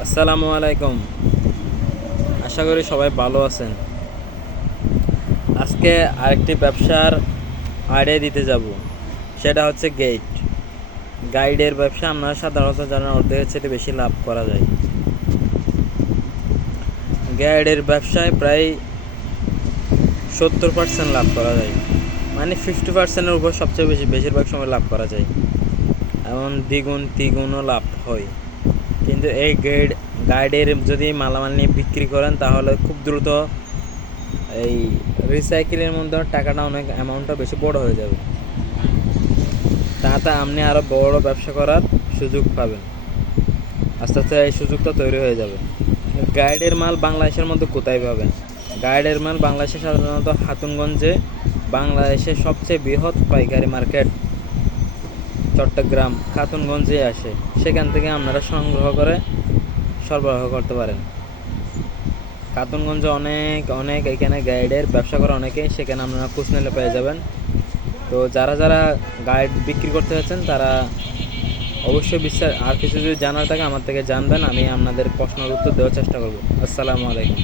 আসসালামু আলাইকুম। আশা করি সবাই ভালো আছেন। আজকে আরেকটি ব্যবসার আইডিয়া দিতে যাব, সেটা হচ্ছে গাইডের ব্যবসা। আপনারা সাধারণত জানেন অর্ধেকের চেয়ে বেশি লাভ করা যায়। গাইডের ব্যবসায় প্রায় 70% লাভ করা যায়, মানে 50%-এর উপর সবচেয়ে বেশিরভাগ সময় লাভ করা যায়, এমন দ্বিগুণ তিগুণও লাভ হয়। কিন্তু এই গাইডের যদি মালামাল নিয়ে বিক্রি করেন তাহলে খুব দ্রুত এই রিসাইকেলের মধ্যে টাকাটা অনেক অ্যামাউন্টটা বেশি বড় হয়ে যাবে। তাতে আপনি আরও বড় ব্যবসা করার সুযোগ পাবেন। আস্তে আস্তে এই সুযোগটা তৈরি হয়ে যাবে। গাইডের মাল বাংলাদেশের মধ্যে কোথায় পাবেন? গাইডের মাল বাংলাদেশে সাধারণত হাতুনগঞ্জে, বাংলাদেশের সবচেয়ে বৃহৎ পাইকারি মার্কেট চট্টগ্রাম খাতুনগঞ্জে আসে। সেখান থেকে আপনারা সংগ্রহ করে সরবরাহ করতে পারেন। খাতুনগঞ্জে অনেক অনেক এখানে গাইডের ব্যবসা করে অনেকেই, সেখানে আপনারা খোঁজ নিলে পেয়ে যাবেন। তো যারা যারা গাইড বিক্রি করতে চাচ্ছেন তারা অবশ্যই আর কিছু যদি জানার থাকে আমার থেকে জানবেন, আমি আপনাদের প্রশ্নের উত্তর দেওয়ার চেষ্টা করব। আসসালামু আলাইকুম।